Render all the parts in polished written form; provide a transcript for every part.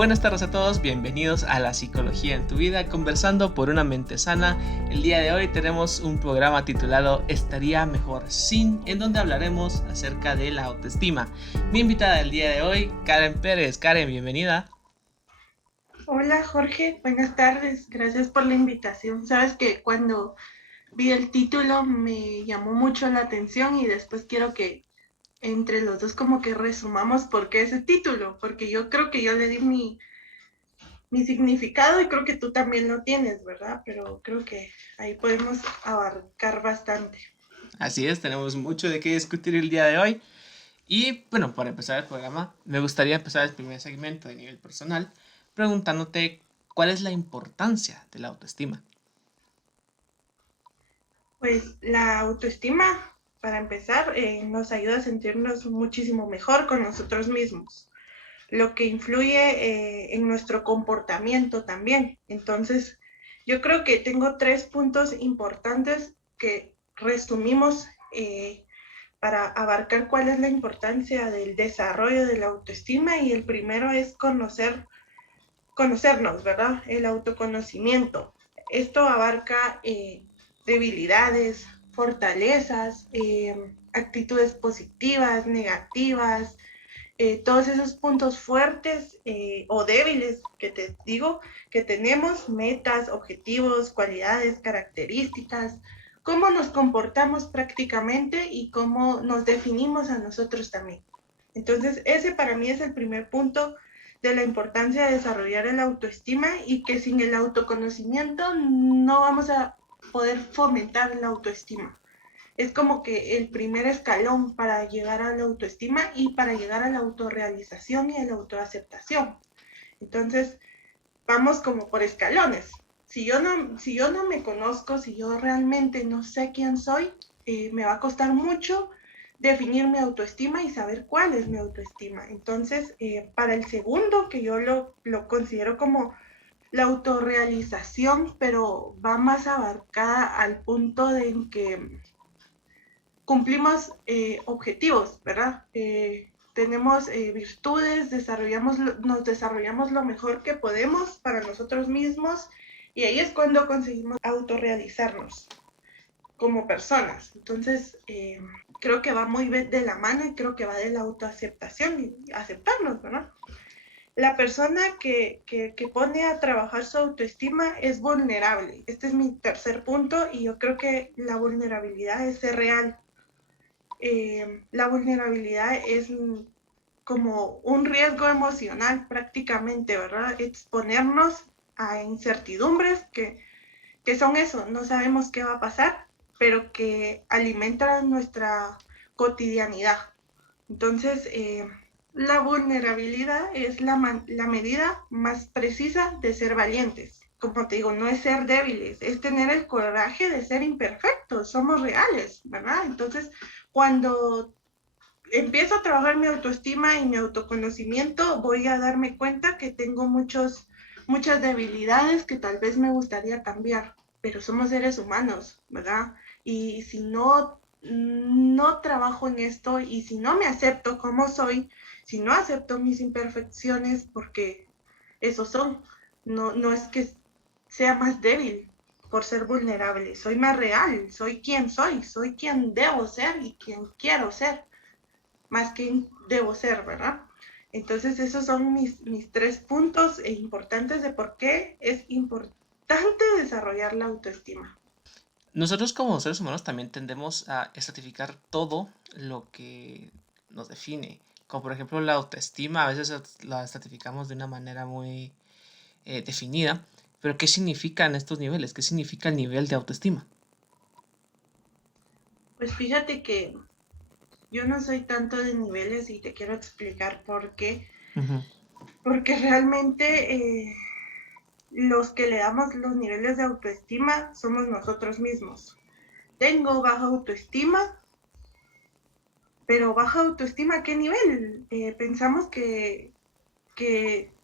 Buenas tardes a todos, bienvenidos a La Psicología en tu Vida, conversando por una mente sana. El día de hoy tenemos un programa titulado Estaría mejor sin, en donde hablaremos acerca de la autoestima. Mi invitada del día de hoy, Karen Pérez. Karen, bienvenida. Hola Jorge, buenas tardes, gracias por la invitación. Sabes que cuando vi el título me llamó mucho la atención y después quiero que entre los dos como que resumamos por qué ese título, porque yo creo que yo le di mi significado y creo que tú también lo tienes, ¿verdad? Pero creo que ahí podemos abarcar bastante. Así es, tenemos mucho de qué discutir el día de hoy. Y bueno, para empezar el programa, me gustaría empezar el primer segmento de nivel personal preguntándote cuál es la importancia de la autoestima. Pues la autoestima, para empezar, nos ayuda a sentirnos muchísimo mejor con nosotros mismos, lo que influye en nuestro comportamiento también. Entonces, yo creo que tengo 3 puntos importantes que resumimos para abarcar cuál es la importancia del desarrollo de la autoestima y el primero es conocernos, ¿verdad? El autoconocimiento. Esto abarca debilidades, fortalezas, actitudes positivas, negativas, todos esos puntos fuertes o débiles que te digo que tenemos, metas, objetivos, cualidades, características, cómo nos comportamos prácticamente y cómo nos definimos a nosotros también. Entonces, ese para mí es el primer punto de la importancia de desarrollar el autoestima y que sin el autoconocimiento no vamos a poder fomentar la autoestima. Es como que el primer escalón para llegar a la autoestima y para llegar a la autorrealización y a la autoaceptación. Entonces, vamos como por escalones. Si yo no me conozco, si yo realmente no sé quién soy, me va a costar mucho definir mi autoestima y saber cuál es mi autoestima. Entonces, para el segundo, que yo lo considero como la autorrealización, pero va más abarcada al punto de en que cumplimos objetivos, ¿verdad? Tenemos virtudes, nos desarrollamos lo mejor que podemos para nosotros mismos y ahí es cuando conseguimos autorrealizarnos como personas. Entonces, creo que va muy de la mano y creo que va de la autoaceptación y aceptarnos, ¿verdad? La persona que pone a trabajar su autoestima es vulnerable. Este es mi tercer punto y yo creo que la vulnerabilidad es ser real. La vulnerabilidad es como un riesgo emocional prácticamente, ¿verdad? Exponernos a incertidumbres que son eso, no sabemos qué va a pasar, pero que alimentan nuestra cotidianidad. Entonces, la vulnerabilidad es la medida más precisa de ser valientes. Como te digo, no es ser débiles, es tener el coraje de ser imperfectos, somos reales, ¿verdad? Entonces, cuando empiezo a trabajar mi autoestima y mi autoconocimiento, voy a darme cuenta que tengo muchas debilidades que tal vez me gustaría cambiar, pero somos seres humanos, ¿verdad? Y si no trabajo en esto y si no me acepto como soy, si no acepto mis imperfecciones, porque esos son, no es que sea más débil por ser vulnerable, soy más real, soy quien debo ser y quien quiero ser más que debo ser, ¿verdad? Entonces esos son mis 3 puntos importantes de por qué es importante desarrollar la autoestima. Nosotros como seres humanos también tendemos a estratificar todo lo que nos define. Como por ejemplo la autoestima, a veces la estratificamos de una manera muy definida. Pero ¿qué significan estos niveles? ¿Qué significa el nivel de autoestima? Pues fíjate que yo no soy tanto de niveles y te quiero explicar por qué. Ujú. Porque realmente los que le damos los niveles de autoestima somos nosotros mismos. Tengo baja autoestima, pero baja autoestima ¿a qué nivel? Pensamos que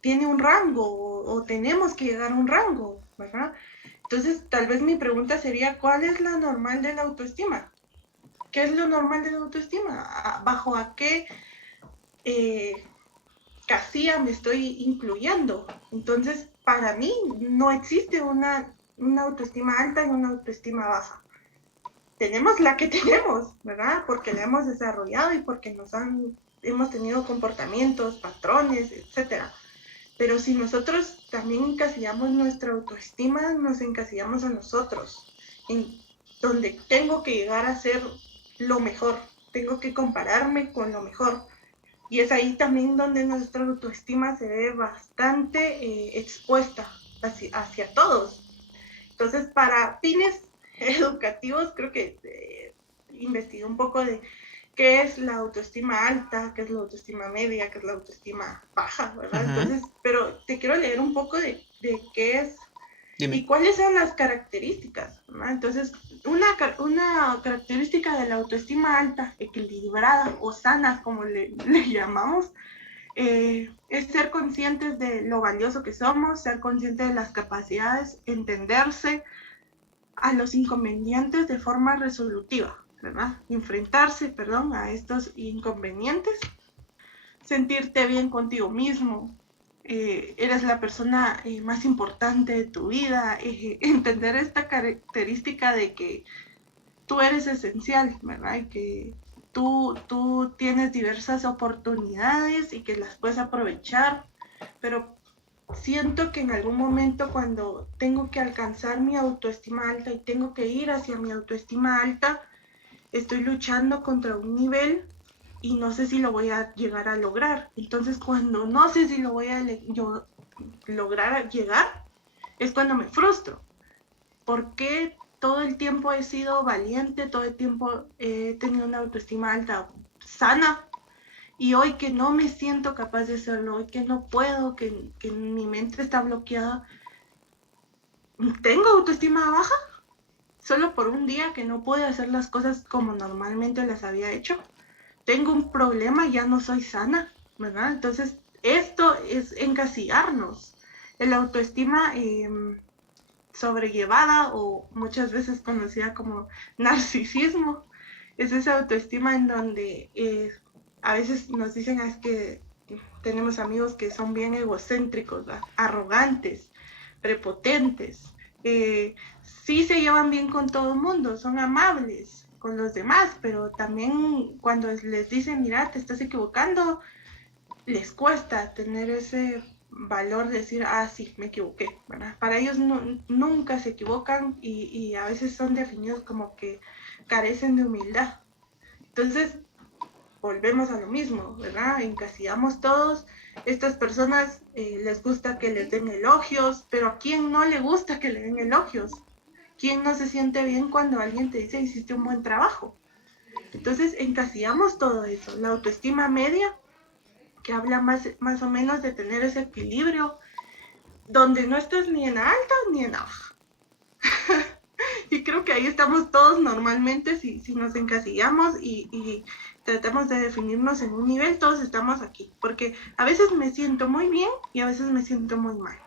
tiene un rango o tenemos que llegar a un rango, ¿verdad? Entonces, tal vez mi pregunta sería, ¿cuál es la normal de la autoestima? ¿Qué es lo normal de la autoestima? ¿Bajo a qué eh, casilla me estoy incluyendo. Entonces, para mí no existe una autoestima alta y una autoestima baja. Tenemos la que tenemos, ¿verdad? Porque la hemos desarrollado y porque hemos tenido comportamientos, patrones, etcétera. Pero si nosotros también encasillamos nuestra autoestima, nos encasillamos a nosotros, en donde tengo que llegar a ser lo mejor, tengo que compararme con lo mejor. Y es ahí también donde nuestra autoestima se ve bastante expuesta hacia todos. Entonces, para fines educativos, creo que investigué un poco de qué es la autoestima alta, qué es la autoestima media, qué es la autoestima baja, ¿verdad? Ujú. Entonces, pero te quiero leer un poco de qué es Dime. y cuáles son las características, ¿verdad? Entonces, una característica de la autoestima alta, equilibrada o sana, como le llamamos, es ser conscientes de lo valioso que somos, ser conscientes de las capacidades, entenderse a los inconvenientes de forma resolutiva, ¿verdad? Enfrentarse, perdón, a estos inconvenientes, sentirte bien contigo mismo, eres la persona más importante de tu vida, entender esta característica de que tú eres esencial, ¿verdad? Y que tú tienes diversas oportunidades y que las puedes aprovechar, pero siento que en algún momento cuando tengo que alcanzar mi autoestima alta y tengo que ir hacia mi autoestima alta, estoy luchando contra un nivel y no sé si lo voy a llegar a lograr. Entonces, cuando no sé si lo voy a lograr llegar, es cuando me frustro. ¿Por qué todo el tiempo he sido valiente, todo el tiempo he tenido una autoestima alta, sana? Y hoy que no me siento capaz de hacerlo, hoy que no puedo, que mi mente está bloqueada, ¿tengo autoestima baja? Solo por un día que no pude hacer las cosas como normalmente las había hecho. Tengo un problema, ya no soy sana, ¿verdad? Entonces, esto es encasillarnos. El autoestima sobrellevada o muchas veces conocida como narcisismo, es esa autoestima en donde a veces nos dicen es que tenemos amigos que son bien egocéntricos, ¿verdad? Arrogantes, prepotentes, sí se llevan bien con todo el mundo, son amables con los demás, pero también cuando les dicen, mira, te estás equivocando, les cuesta tener ese valor de decir, ah, sí, me equivoqué, ¿verdad? Para ellos nunca se equivocan y a veces son definidos como que carecen de humildad. Entonces, volvemos a lo mismo, ¿verdad? Encasillamos todos. Estas personas les gusta que les den elogios, pero ¿a quién no le gusta que le den elogios? ¿Quién no se siente bien cuando alguien te dice hiciste un buen trabajo? Entonces encasillamos todo eso. La autoestima media, que habla más o menos de tener ese equilibrio, donde no estás ni en la alta ni en la baja. Y creo que ahí estamos todos normalmente, si nos encasillamos y tratamos de definirnos en un nivel, todos estamos aquí, porque a veces me siento muy bien y a veces me siento muy mal.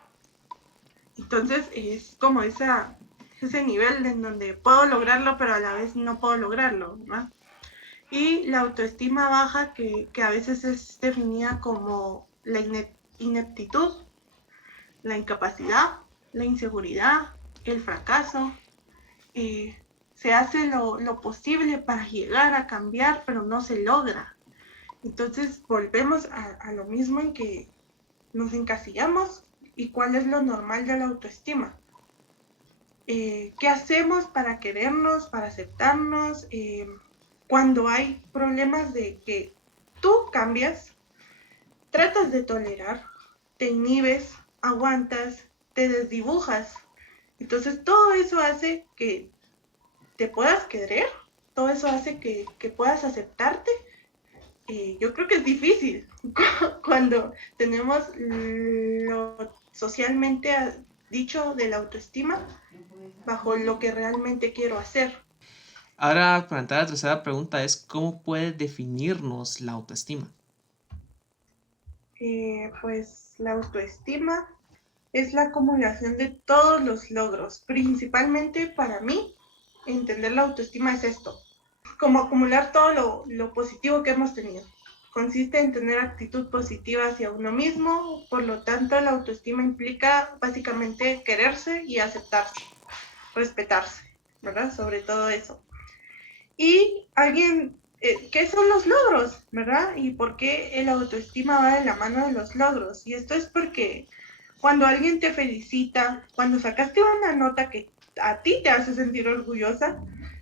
Entonces es como ese nivel en donde puedo lograrlo, pero a la vez no puedo lograrlo, ¿no? Y la autoestima baja, que a veces es definida como la ineptitud, la incapacidad, la inseguridad, el fracaso. Eh, Se hace lo posible para llegar a cambiar, pero no se logra. Entonces volvemos a lo mismo en que nos encasillamos y cuál es lo normal de la autoestima. ¿Qué hacemos para querernos, para aceptarnos? Cuando hay problemas de que tú cambias, tratas de tolerar, te inhibes, aguantas, te desdibujas. Entonces todo eso hace que te puedas querer, todo eso hace que puedas aceptarte. Yo creo que es difícil cuando tenemos lo socialmente dicho de la autoestima bajo lo que realmente quiero hacer. Ahora, para entrar a la tercera pregunta es, ¿cómo puede definirnos la autoestima? Pues la autoestima es la acumulación de todos los logros. Principalmente para mí, entender la autoestima es esto, como acumular todo lo positivo que hemos tenido. consiste en tener actitud positiva hacia uno mismo, por lo tanto la autoestima implica básicamente quererse y aceptarse, respetarse, ¿verdad? Sobre todo eso. Y ¿qué son los logros, verdad? Y por qué el autoestima va de la mano de los logros. Y esto es porque cuando alguien te felicita, cuando sacaste una nota que a ti te hace sentir orgullosa,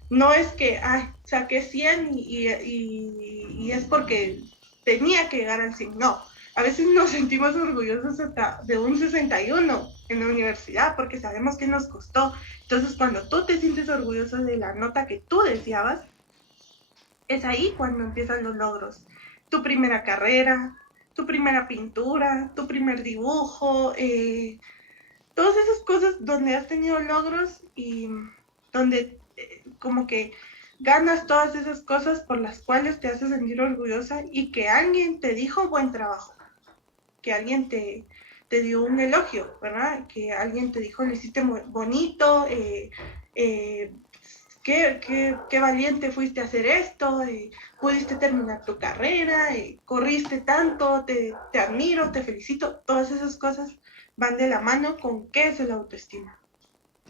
no es que, saqué 100 y es porque tenía que llegar al 100, no. A veces nos sentimos orgullosos hasta de un 61 en la universidad porque sabemos que nos costó. Entonces, cuando tú te sientes orgulloso de la nota que tú deseabas, es ahí cuando empiezan los logros. Tu primera carrera, tu primera pintura, tu primer dibujo, todas esas cosas donde has tenido logros y donde como que ganas todas esas cosas por las cuales te haces sentir orgullosa y que alguien te dijo buen trabajo, que alguien te dio un elogio, ¿verdad? Que alguien te dijo lo hiciste muy bonito, qué valiente fuiste a hacer esto, pudiste terminar tu carrera, corriste tanto, te admiro, te felicito. Todas esas cosas van de la mano con qué es el autoestima.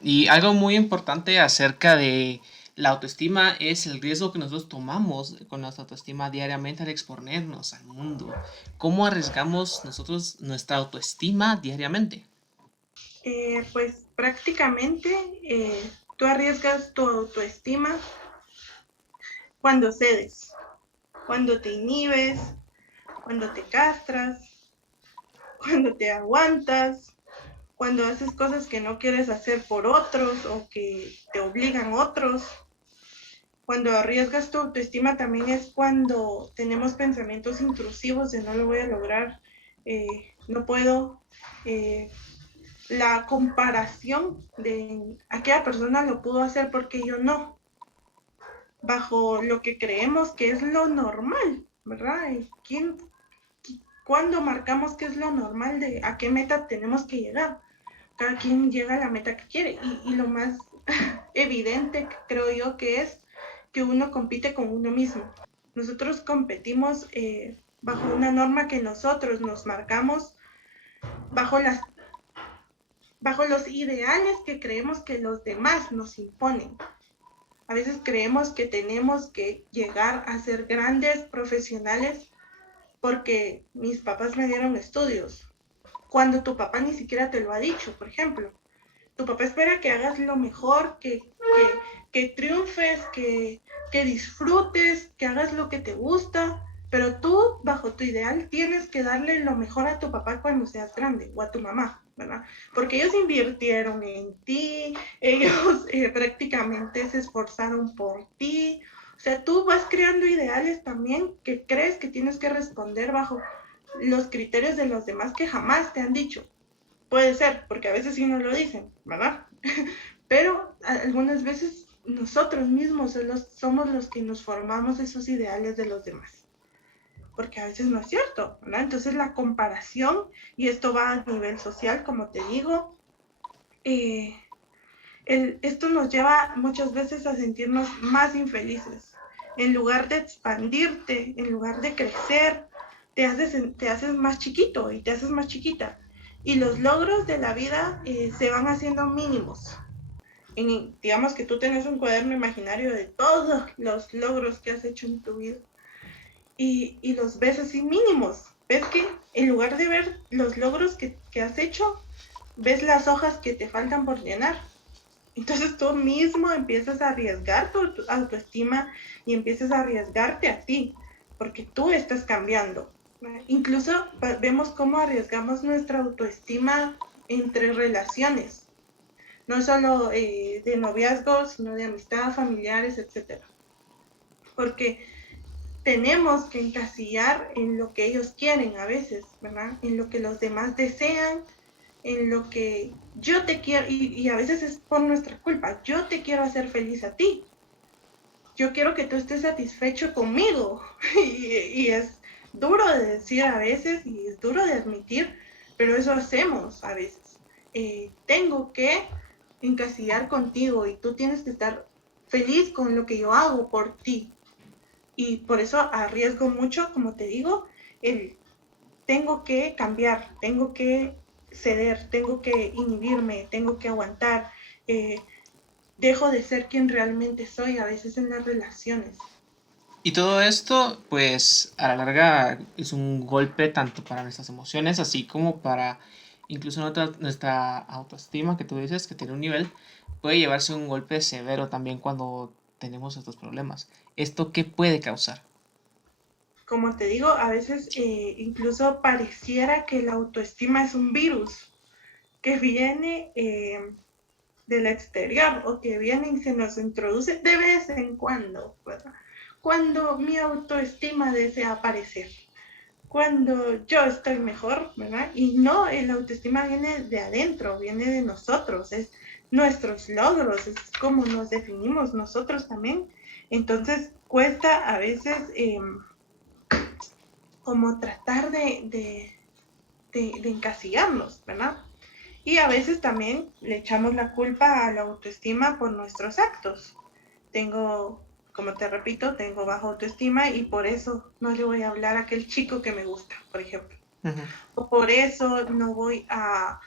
Y algo muy importante acerca de la autoestima es el riesgo que nosotros tomamos con nuestra autoestima diariamente al exponernos al mundo. ¿Cómo arriesgamos nosotros nuestra autoestima diariamente? Pues prácticamente tú arriesgas tu autoestima cuando cedes, cuando te inhibes, cuando te castras, cuando te aguantas, cuando haces cosas que no quieres hacer por otros o que te obligan otros. Cuando arriesgas tu autoestima también es cuando tenemos pensamientos intrusivos de no lo voy a lograr, no puedo, la comparación de aquella persona lo pudo hacer porque yo no, bajo lo que creemos que es lo normal, ¿verdad? ¿Cuándo marcamos qué es lo normal de a qué meta tenemos que llegar? Cada quien llega a la meta que quiere y lo más evidente creo yo que es que uno compite con uno mismo. Nosotros competimos bajo una norma que nosotros nos marcamos, bajo, bajo los ideales que creemos que los demás nos imponen. A veces creemos que tenemos que llegar a ser grandes profesionales porque mis papás me dieron estudios, cuando tu papá ni siquiera te lo ha dicho, por ejemplo. Tu papá espera que hagas lo mejor, que triunfes, que disfrutes, que hagas lo que te gusta, pero tú, bajo tu ideal, tienes que darle lo mejor a tu papá cuando seas grande, o a tu mamá, ¿verdad? Porque ellos invirtieron en ti, ellos prácticamente se esforzaron por ti. O sea, tú vas creando ideales también que crees que tienes que responder bajo los criterios de los demás que jamás te han dicho. Puede ser, porque a veces sí nos lo dicen, ¿verdad? Pero algunas veces nosotros mismos somos los que nos formamos esos ideales de los demás. Porque a veces no es cierto, ¿verdad? Entonces la comparación, y esto va a nivel social, como te digo, esto nos lleva muchas veces a sentirnos más infelices. En lugar de expandirte, en lugar de crecer, te haces más chiquito y te haces más chiquita. Y los logros de la vida se van haciendo mínimos. Digamos que tú tienes un cuaderno imaginario de todos los logros que has hecho en tu vida y los ves así mínimos. Ves que en lugar de ver los logros que has hecho, ves las hojas que te faltan por llenar. Entonces tú mismo empiezas a arriesgar tu autoestima y empiezas a arriesgarte a ti, porque tú estás cambiando. Incluso vemos cómo arriesgamos nuestra autoestima entre relaciones, no solo de noviazgo, sino de amistad, familiares, etc. Porque tenemos que encasillar en lo que ellos quieren a veces, ¿verdad? En lo que los demás desean, en lo que yo te quiero, y a veces es por nuestra culpa, yo te quiero hacer feliz a ti, yo quiero que tú estés satisfecho conmigo, y es duro de decir a veces, y es duro de admitir, pero eso hacemos a veces. Tengo que encasillar contigo, y tú tienes que estar feliz con lo que yo hago por ti, y por eso arriesgo mucho, como te digo, el tengo que cambiar, tengo que ceder, tengo que inhibirme, tengo que aguantar, eh, dejo de ser quien realmente soy a veces en las relaciones. Y todo esto, pues a la larga es un golpe tanto para nuestras emociones, así como para incluso nuestra autoestima, que tú dices que tiene un nivel, puede llevarse un golpe severo también cuando tenemos estos problemas. ¿Esto qué puede causar? Como te digo, a veces incluso pareciera que la autoestima es un virus que viene del exterior o que viene y se nos introduce de vez en cuando, ¿verdad? Cuando mi autoestima desea aparecer, cuando yo estoy mejor, ¿verdad? Y no, el autoestima viene de adentro, viene de nosotros, es nuestros logros, es como nos definimos nosotros también. Entonces cuesta a veces como tratar de encasillarnos, ¿verdad? Y a veces también le echamos la culpa a la autoestima por nuestros actos. Tengo, como te repito, tengo baja autoestima y por eso no le voy a hablar a aquel chico que me gusta, por ejemplo. Ujú. O por eso no voy a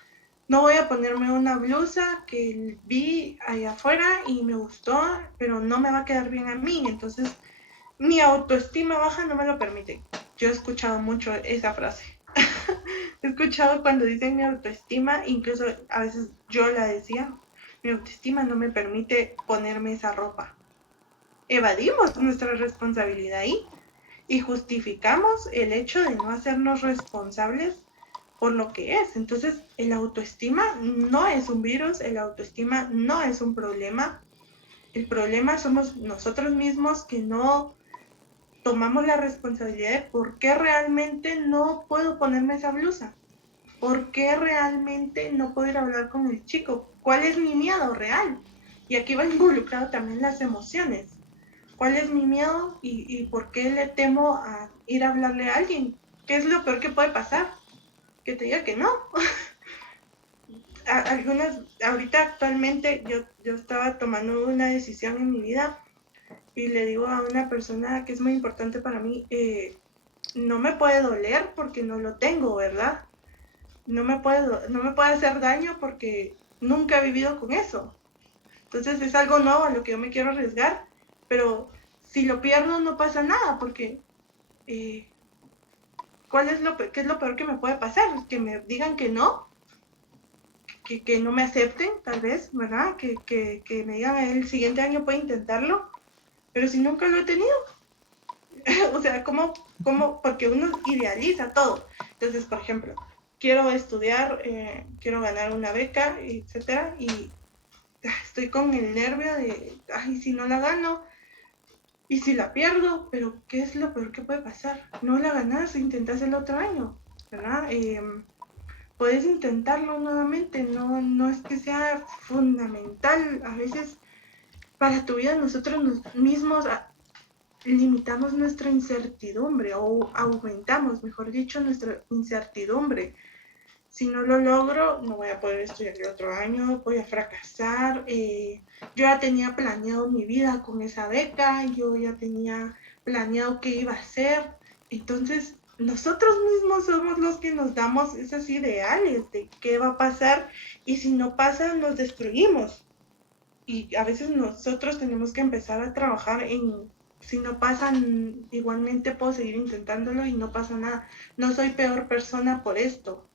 ponerme una blusa que vi allá afuera y me gustó, pero no me va a quedar bien a mí. Entonces, mi autoestima baja no me lo permite. Yo he escuchado mucho esa frase. He escuchado cuando dicen mi autoestima, incluso a veces yo la decía, mi autoestima no me permite ponerme esa ropa. Evadimos nuestra responsabilidad ahí y justificamos el hecho de no hacernos responsables por lo que es. Entonces, el autoestima no es un virus, el autoestima no es un problema. El problema somos nosotros mismos que no tomamos la responsabilidad de por qué realmente no puedo ponerme esa blusa. ¿Por qué realmente no puedo ir a hablar con el chico? ¿Cuál es mi miedo real? Y aquí va involucrado también las emociones. ¿Cuál es mi miedo y por qué le temo a ir a hablarle a alguien? ¿Qué es lo peor que puede pasar? Que te diga que no. Ahorita actualmente yo estaba tomando una decisión en mi vida y le digo a una persona que es muy importante para mí, no me puede doler porque no lo tengo, ¿verdad? No me puede hacer daño porque nunca he vivido con eso. Entonces es algo nuevo a lo que yo me quiero arriesgar, pero si lo pierdo no pasa nada porque eh, ¿qué es lo peor que me puede pasar? Que me digan que no, que no me acepten, tal vez, ¿verdad? Que me digan el siguiente año puede intentarlo, pero si nunca lo he tenido, o sea, porque uno idealiza todo. Entonces, por ejemplo, quiero estudiar, quiero ganar una beca, etcétera, y estoy con el nervio de, ay, si no la gano, y si la pierdo, pero ¿qué es lo peor que puede pasar? No la ganas, intentas el otro año, ¿verdad? Puedes intentarlo nuevamente, no es que sea fundamental, a veces para tu vida nosotros mismos limitamos nuestra incertidumbre o aumentamos, mejor dicho, nuestra incertidumbre. Si no lo logro, no voy a poder estudiar el otro año, voy a fracasar. Yo ya tenía planeado mi vida con esa beca, yo ya tenía planeado qué iba a hacer. Entonces, nosotros mismos somos los que nos damos esas ideales de qué va a pasar y si no pasa, nos destruimos. Y a veces nosotros tenemos que empezar a trabajar en, si no pasa, igualmente puedo seguir intentándolo y no pasa nada. No soy peor persona por esto.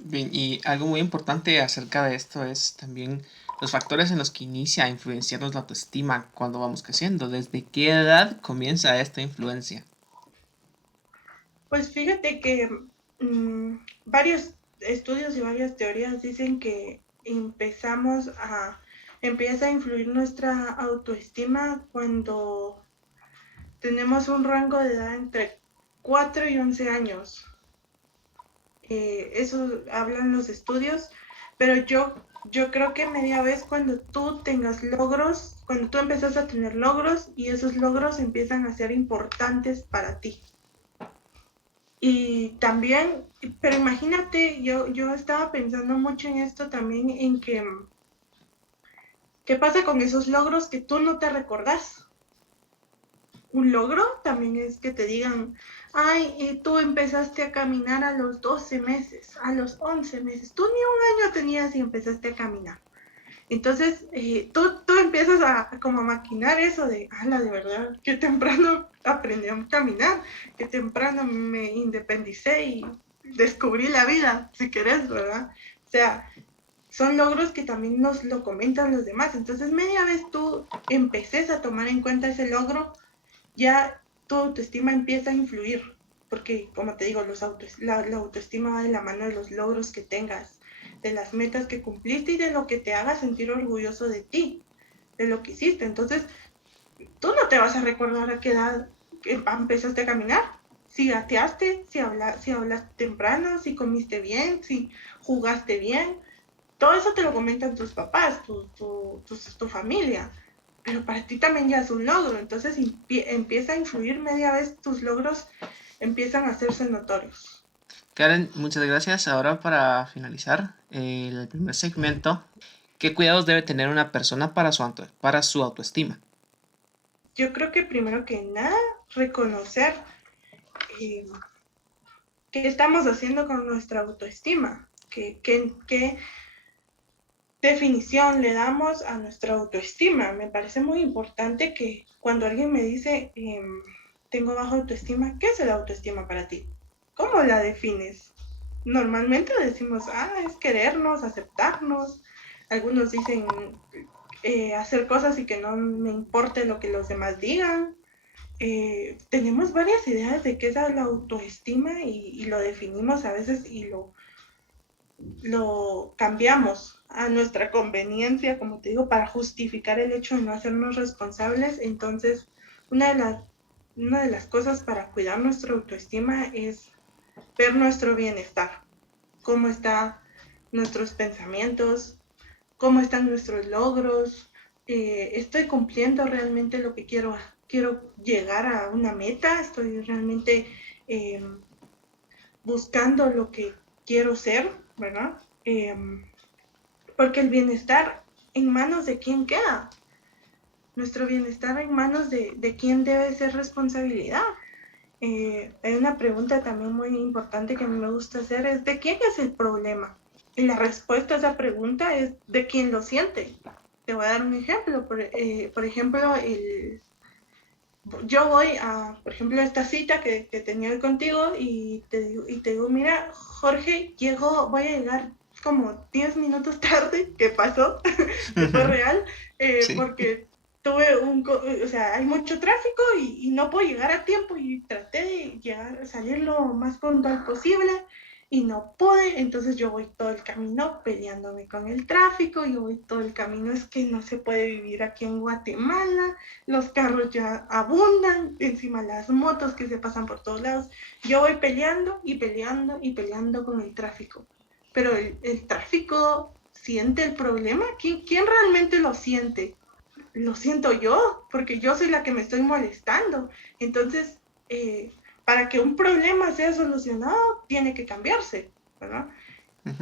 Bien, y algo muy importante acerca de esto es también los factores en los que inicia a influenciarnos la autoestima cuando vamos creciendo. ¿Desde qué edad comienza esta influencia? Pues fíjate que varios estudios y varias teorías dicen que empieza a influir nuestra autoestima cuando tenemos un rango de edad entre 4 y 11 años. Eso hablan los estudios, pero yo creo que media vez cuando tú tengas logros, cuando tú empiezas a tener logros y esos logros empiezan a ser importantes para ti. Y también, pero imagínate, yo estaba pensando mucho en esto también, en que, ¿qué pasa con esos logros que tú no te recordás? un logro también es que te digan, ay, tú empezaste a caminar a los 12 meses, a los 11 meses, tú ni un año tenías y empezaste a caminar. Entonces, tú empiezas a como a maquinar eso de, ala, de verdad, que temprano aprendí a caminar, que temprano me independicé y descubrí la vida, si querés, ¿verdad? O sea, son logros que también nos lo comentan los demás. Entonces, media vez tú empeces a tomar en cuenta ese logro, ya tu autoestima empieza a influir, porque como te digo, la autoestima va de la mano de los logros que tengas, de las metas que cumpliste y de lo que te haga sentir orgulloso de ti, de lo que hiciste. Entonces, tú no te vas a recordar a qué edad empezaste a caminar, si gateaste, si hablaste temprano, si comiste bien, si jugaste bien. Todo eso te lo comentan tus papás, tu familia, pero para ti también ya es un logro, entonces empieza a influir media vez, tus logros empiezan a hacerse notorios. Karen, muchas gracias. Ahora para finalizar el primer segmento, ¿qué cuidados debe tener una persona para su autoestima? Yo creo que primero que nada, reconocer eh, qué estamos haciendo con nuestra autoestima, qué definición le damos a nuestra autoestima. Me parece muy importante que cuando alguien me dice, tengo baja autoestima, ¿qué es la autoestima para ti? ¿Cómo la defines? Normalmente decimos, es querernos, aceptarnos. Algunos dicen hacer cosas y que no me importe lo que los demás digan. Tenemos varias ideas de qué es la autoestima y lo definimos a veces y lo cambiamos a nuestra conveniencia, como te digo, para justificar el hecho de no hacernos responsables. Entonces, una de las, una de las cosas para cuidar nuestra autoestima es ver nuestro bienestar, cómo están nuestros pensamientos, cómo están nuestros logros, estoy cumpliendo realmente lo que quiero llegar a una meta, estoy realmente eh, buscando lo que quiero ser, ¿verdad? Eh, porque el bienestar en manos de quién queda, nuestro bienestar en manos de quién debe ser responsabilidad. Hay una pregunta también muy importante que a mí me gusta hacer, es ¿de quién es el problema? Y la respuesta a esa pregunta es de quién lo siente. Te voy a dar un ejemplo. Por ejemplo, yo voy a, por ejemplo, a esta cita que tenía hoy contigo y te digo, mira, Jorge, voy a llegar como 10 minutos tarde, que pasó, que fue real, Sí. porque o sea, hay mucho tráfico y no puedo llegar a tiempo y traté de salir lo más puntual posible y no pude, entonces yo voy todo el camino peleándome con el tráfico, yo voy todo el camino, es que no se puede vivir aquí en Guatemala, los carros ya abundan, encima las motos que se pasan por todos lados. Yo voy peleando y peleando y peleando con el tráfico. Pero el tráfico siente el problema. ¿Quién realmente lo siente? Lo siento yo, porque yo soy la que me estoy molestando. Entonces, para que un problema sea solucionado, tiene que cambiarse, ¿verdad?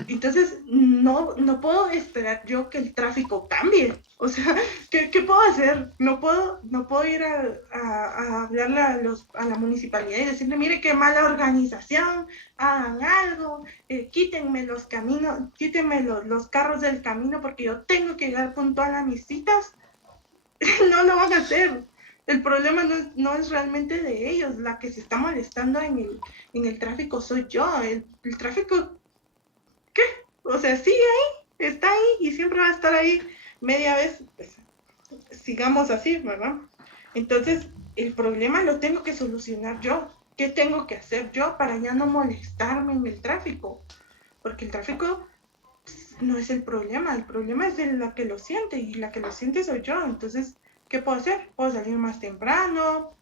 Entonces, no puedo esperar yo que el tráfico cambie. O sea, ¿qué puedo hacer? No puedo ir a hablarle a la municipalidad y decirle, mire qué mala organización, hagan algo, quítenme los caminos, quítenme los carros del camino porque yo tengo que llegar puntual a mis citas. No lo van a hacer. El problema no es realmente de ellos. La que se está molestando en el tráfico soy yo. El tráfico, o sea, sigue ahí, está ahí y siempre va a estar ahí media vez, pues, sigamos así, ¿verdad? Entonces, el problema lo tengo que solucionar yo. ¿Qué tengo que hacer yo para ya no molestarme en el tráfico? Porque el tráfico no es el problema es de la que lo siente y la que lo siente soy yo. Entonces, ¿qué puedo hacer? Puedo salir más temprano,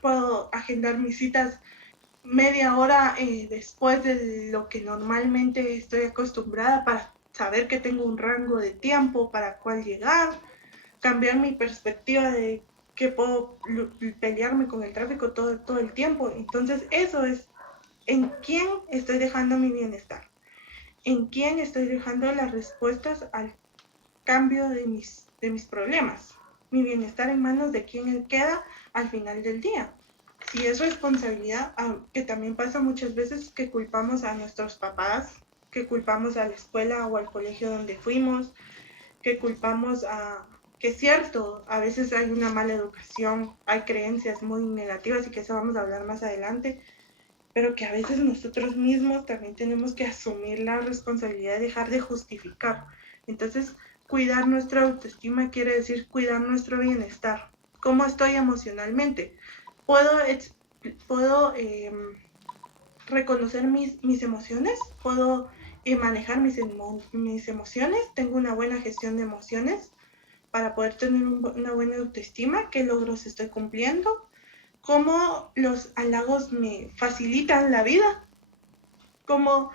puedo agendar mis citas media hora después de lo que normalmente estoy acostumbrada para saber que tengo un rango de tiempo para cuál llegar, cambiar mi perspectiva de que puedo pelearme con el tráfico todo el tiempo. Entonces eso es en quién estoy dejando mi bienestar, en quién estoy dejando las respuestas al cambio de mis problemas. mi bienestar en manos de quién queda al final del día. Si es responsabilidad, que también pasa muchas veces que culpamos a nuestros papás, que culpamos a la escuela o al colegio donde fuimos, que culpamos a, que es cierto, a veces hay una mala educación, hay creencias muy negativas y que eso vamos a hablar más adelante, pero que a veces nosotros mismos también tenemos que asumir la responsabilidad de dejar de justificar. Entonces, cuidar nuestra autoestima quiere decir cuidar nuestro bienestar. ¿Cómo estoy emocionalmente? ¿Puedo, puedo reconocer mis emociones? ¿Puedo manejar mis emociones? ¿Tengo una buena gestión de emociones para poder tener una buena autoestima? ¿Qué logros estoy cumpliendo? ¿Cómo los halagos me facilitan la vida? ¿Cómo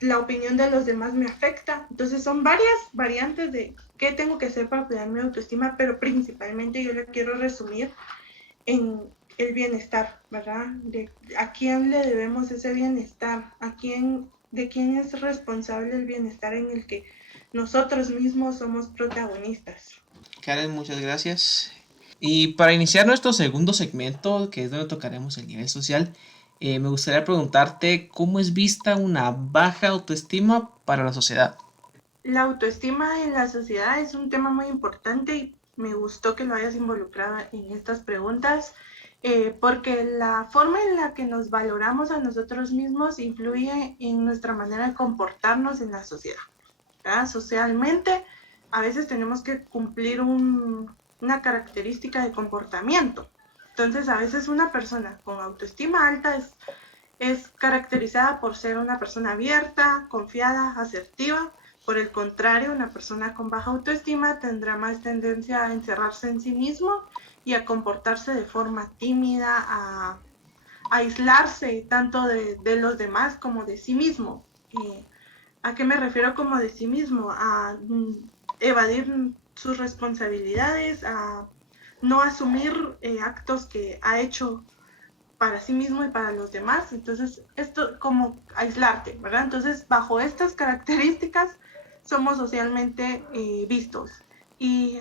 la opinión de los demás me afecta? Entonces son varias variantes de qué tengo que hacer para cuidar mi autoestima, pero principalmente yo la quiero resumir en el bienestar, ¿verdad? ¿A quién le debemos ese bienestar? ¿De quién es responsable el bienestar en el que nosotros mismos somos protagonistas? Karen, muchas gracias. Y para iniciar nuestro segundo segmento, que es donde tocaremos el nivel social, me gustaría preguntarte cómo es vista una baja autoestima para la sociedad. La autoestima en la sociedad es un tema muy importante y me gustó que lo hayas involucrado en estas preguntas, porque la forma en la que nos valoramos a nosotros mismos influye en nuestra manera de comportarnos en la sociedad, ¿verdad? Socialmente, a veces tenemos que cumplir una característica de comportamiento. Entonces, a veces una persona con autoestima alta es caracterizada por ser una persona abierta, confiada, asertiva. Por el contrario, una persona con baja autoestima tendrá más tendencia a encerrarse en sí mismo y a comportarse de forma tímida, a aislarse tanto de los demás como de sí mismo. ¿A qué me refiero como de sí mismo? A evadir sus responsabilidades, a no asumir actos que ha hecho para sí mismo y para los demás. Entonces, esto como aislarte, ¿verdad? Entonces, bajo estas características, somos socialmente vistos. Y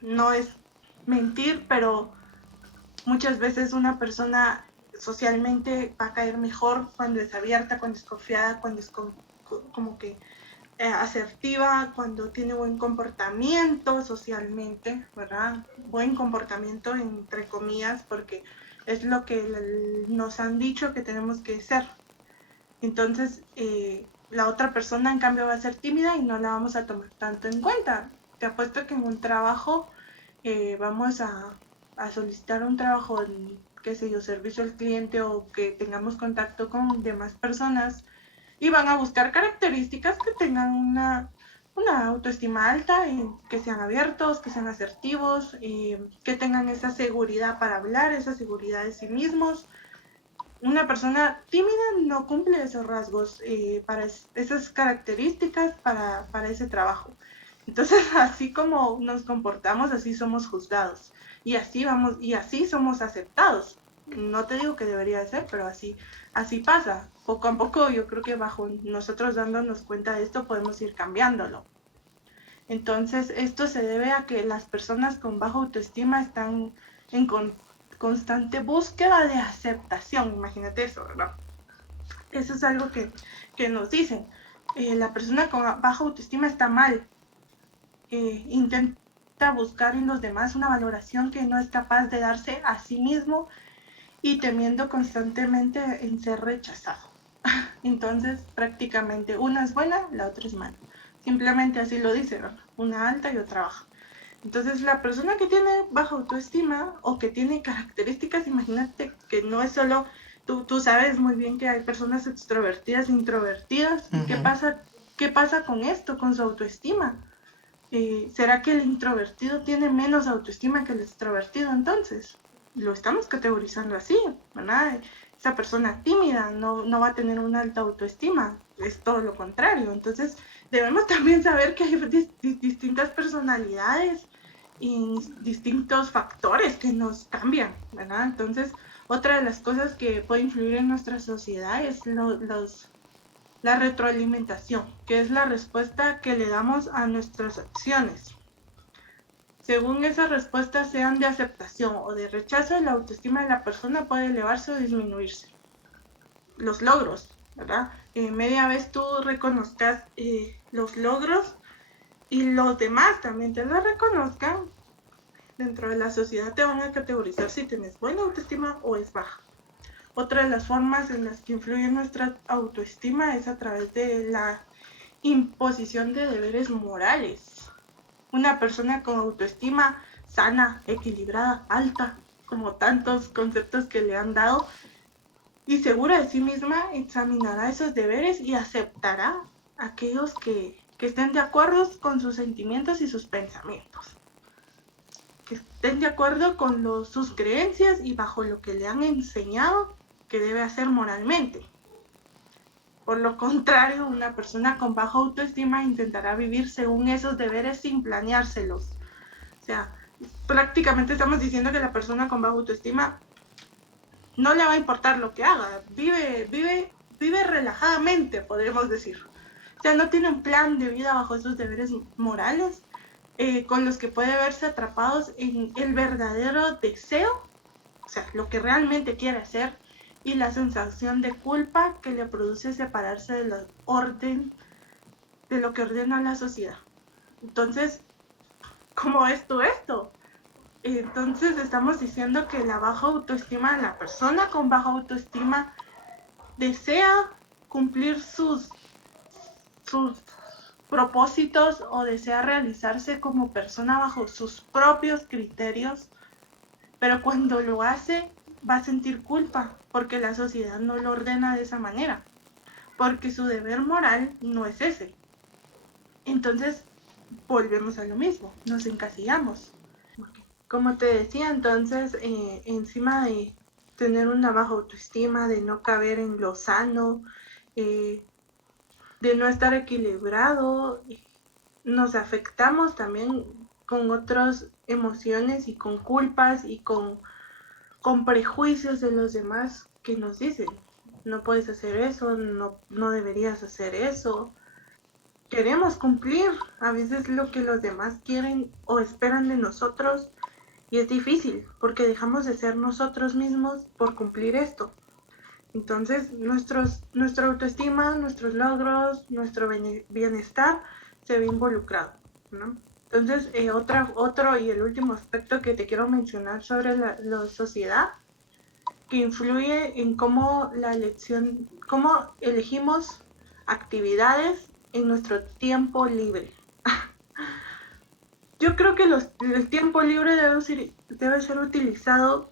no es mentir, pero muchas veces una persona socialmente va a caer mejor cuando es abierta, cuando es confiada, cuando es como que asertiva, cuando tiene buen comportamiento socialmente, ¿verdad? Buen comportamiento entre comillas, porque es lo que nos han dicho que tenemos que ser. Entonces, la otra persona en cambio va a ser tímida y no la vamos a tomar tanto en cuenta. Te apuesto que en un trabajo vamos a solicitar un trabajo en, qué sé yo, servicio al cliente o que tengamos contacto con demás personas y van a buscar características que tengan una autoestima alta, que sean abiertos, que sean asertivos, que tengan esa seguridad para hablar, esa seguridad de sí mismos. Una persona tímida no cumple esos rasgos, para esas características para ese trabajo. Entonces, así como nos comportamos, así somos juzgados y así vamos y así somos aceptados. No te digo que debería de ser, pero así pasa. Poco a poco yo creo que bajo nosotros dándonos cuenta de esto podemos ir cambiándolo. Entonces, esto se debe a que las personas con baja autoestima están en constante búsqueda de aceptación. Imagínate eso, ¿verdad? Eso es algo que nos dicen. La persona con baja autoestima está mal. Intenta buscar en los demás una valoración que no es capaz de darse a sí mismo y temiendo constantemente en ser rechazado. Entonces, prácticamente una es buena, la otra es mala. Simplemente así lo dice, ¿verdad? Una alta y otra baja. Entonces, la persona que tiene baja autoestima o que tiene características, imagínate que no es solo, tú sabes muy bien que hay personas extrovertidas e introvertidas. ¿Y Ujú. qué pasa con esto, con su autoestima? ¿Será que el introvertido tiene menos autoestima que el extrovertido entonces? Lo estamos categorizando así, ¿verdad? Esa persona tímida no va a tener una alta autoestima, es todo lo contrario. Entonces, debemos también saber que hay distintas personalidades y distintos factores que nos cambian, ¿verdad? Entonces, otra de las cosas que puede influir en nuestra sociedad es la retroalimentación, que es la respuesta que le damos a nuestras acciones. Según esas respuestas sean de aceptación o de rechazo, la autoestima de la persona puede elevarse o disminuirse. Los logros, ¿verdad? Media vez tú reconozcas los logros y los demás también te lo reconozcan, dentro de la sociedad te van a categorizar si tienes buena autoestima o es baja. Otra de las formas en las que influye nuestra autoestima es a través de la imposición de deberes morales. Una persona con autoestima sana, equilibrada, alta, como tantos conceptos que le han dado, y segura de sí misma, examinará esos deberes y aceptará aquellos que estén de acuerdo con sus sentimientos y sus pensamientos, que estén de acuerdo con sus creencias y bajo lo que le han enseñado que debe hacer moralmente. Por lo contrario, una persona con baja autoestima intentará vivir según esos deberes sin planeárselos. O sea, prácticamente estamos diciendo que la persona con baja autoestima no le va a importar lo que haga, vive relajadamente, podríamos decir. O sea, no tiene un plan de vida bajo esos deberes morales con los que puede verse atrapados en el verdadero deseo, o sea, lo que realmente quiere hacer, y la sensación de culpa que le produce separarse de lo que ordena la sociedad. Entonces, ¿cómo es tú esto? Entonces estamos diciendo que la baja autoestima, la persona con baja autoestima desea cumplir sus propósitos o desea realizarse como persona bajo sus propios criterios, pero cuando lo hace va a sentir culpa porque la sociedad no lo ordena de esa manera, porque su deber moral no es ese. Entonces volvemos a lo mismo, nos encasillamos. Como te decía, entonces, encima de tener una baja autoestima, de no caber en lo sano, eh, de no estar equilibrado, nos afectamos también con otras emociones y con culpas y con prejuicios de los demás que nos dicen, no puedes hacer eso, no deberías hacer eso. Queremos cumplir a veces lo que los demás quieren o esperan de nosotros. Y es difícil porque dejamos de ser nosotros mismos por cumplir esto. Entonces, nuestra autoestima, nuestros logros, nuestro bienestar se ve involucrado, ¿no? Entonces, otro y el último aspecto que te quiero mencionar sobre la sociedad, que influye en cómo elegimos actividades en nuestro tiempo libre. Yo creo que el tiempo libre debe ser utilizado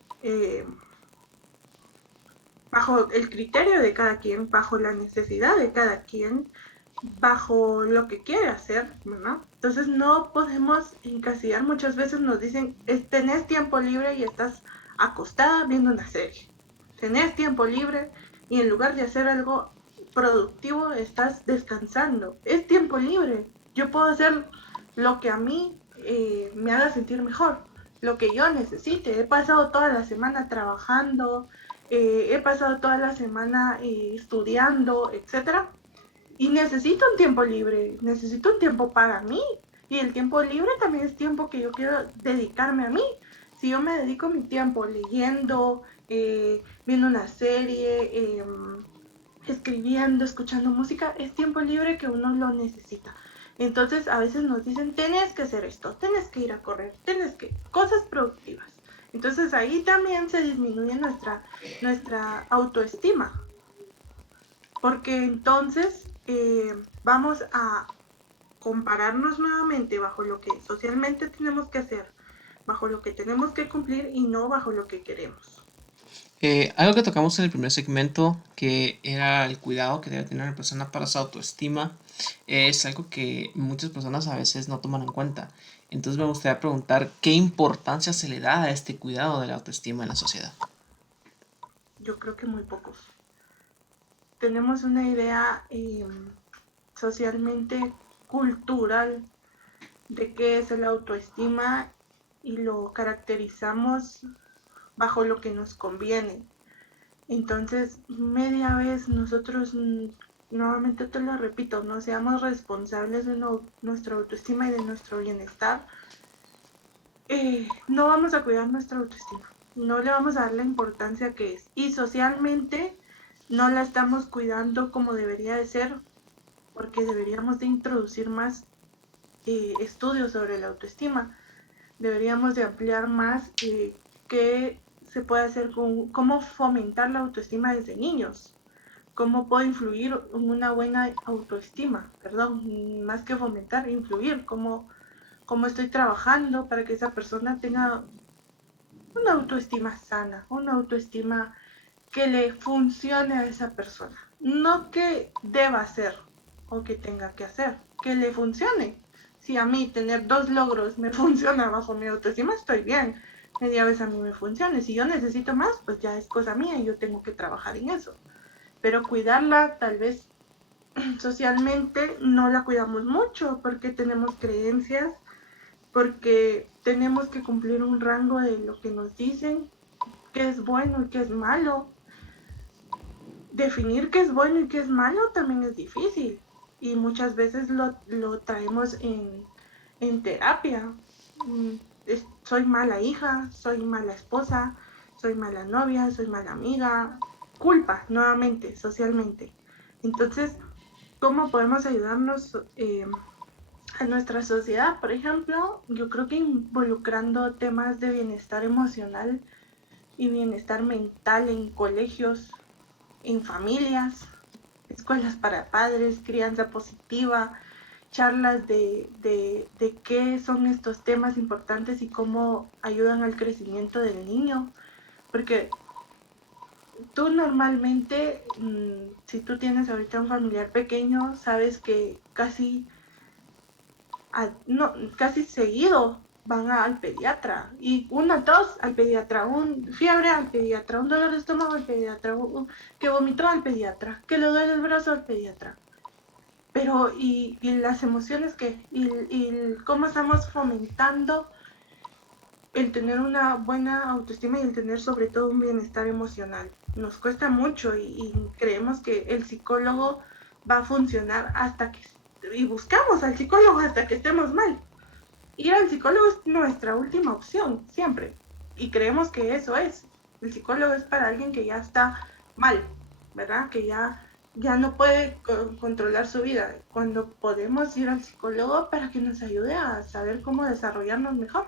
bajo el criterio de cada quien, bajo la necesidad de cada quien, bajo lo que quiere hacer, ¿no? Entonces no podemos encasillar, muchas veces nos dicen, tenés tiempo libre y estás acostada viendo una serie. Tenés tiempo libre y en lugar de hacer algo productivo estás descansando. Es tiempo libre. Yo puedo hacer lo que a mí me haga sentir mejor, lo que yo necesite. He pasado toda la semana trabajando, he pasado toda la semana estudiando, etcétera, y necesito un tiempo libre, necesito un tiempo para mí. Y el tiempo libre también es tiempo que yo quiero dedicarme a mí. Si yo me dedico mi tiempo leyendo, viendo una serie, escribiendo, escuchando música, es tiempo libre que uno lo necesita. Entonces a veces nos dicen, tenés que hacer esto, tenés que ir a correr, cosas productivas. Entonces ahí también se disminuye nuestra autoestima, porque entonces vamos a compararnos nuevamente bajo lo que socialmente tenemos que hacer, bajo lo que tenemos que cumplir y no bajo lo que queremos. Algo que tocamos en el primer segmento, que era el cuidado que debe tener una persona para su autoestima, es algo que muchas personas a veces no toman en cuenta. Entonces me gustaría preguntar qué importancia se le da a este cuidado de la autoestima en la sociedad. Yo creo que muy pocos. Tenemos una idea socialmente cultural de qué es el autoestima y lo caracterizamos bajo lo que nos conviene. Entonces, media vez nosotros, nuevamente te lo repito, no seamos responsables de nuestra autoestima y de nuestro bienestar no vamos a cuidar nuestra autoestima, no le vamos a dar la importancia que es. Y socialmente no la estamos cuidando como debería de ser, porque deberíamos de introducir más estudios sobre la autoestima. Deberíamos de ampliar más qué se puede hacer con cómo fomentar la autoestima desde niños, cómo puede influir en una buena autoestima, perdón, más que fomentar, influir, cómo estoy trabajando para que esa persona tenga una autoestima sana, una autoestima que le funcione a esa persona, no que deba hacer o que tenga que hacer, que le funcione. Si a mí tener 2 logros me funciona bajo mi autoestima, estoy bien. Media vez a mí me funciona. Si yo necesito más, pues ya es cosa mía y yo tengo que trabajar en eso. Pero cuidarla, tal vez socialmente no la cuidamos mucho porque tenemos creencias, porque tenemos que cumplir un rango de lo que nos dicen, qué es bueno y qué es malo. Definir qué es bueno y qué es malo también es difícil y muchas veces lo traemos en terapia. Soy mala hija, soy mala esposa, soy mala novia, soy mala amiga. Culpa, nuevamente, socialmente. Entonces, ¿cómo podemos ayudarnos a nuestra sociedad? Por ejemplo, yo creo que involucrando temas de bienestar emocional y bienestar mental en colegios, en familias, escuelas para padres, crianza positiva, charlas de qué son estos temas importantes y cómo ayudan al crecimiento del niño. Porque tú normalmente, si tú tienes ahorita un familiar pequeño, sabes que casi seguido van al pediatra y una tos al pediatra, un fiebre al pediatra, un dolor de estómago al pediatra, que vomitó al pediatra, que le duele el brazo al pediatra. Pero y las emociones que y cómo estamos fomentando el tener una buena autoestima y el tener sobre todo un bienestar emocional. Nos cuesta mucho y creemos que el psicólogo va a funcionar hasta que y buscamos al psicólogo hasta que estemos mal. Ir al psicólogo es nuestra última opción, siempre. Y creemos que eso es. El psicólogo es para alguien que ya está mal, ¿verdad? Que ya no puede controlar su vida. Cuando podemos ir al psicólogo para que nos ayude a saber cómo desarrollarnos mejor,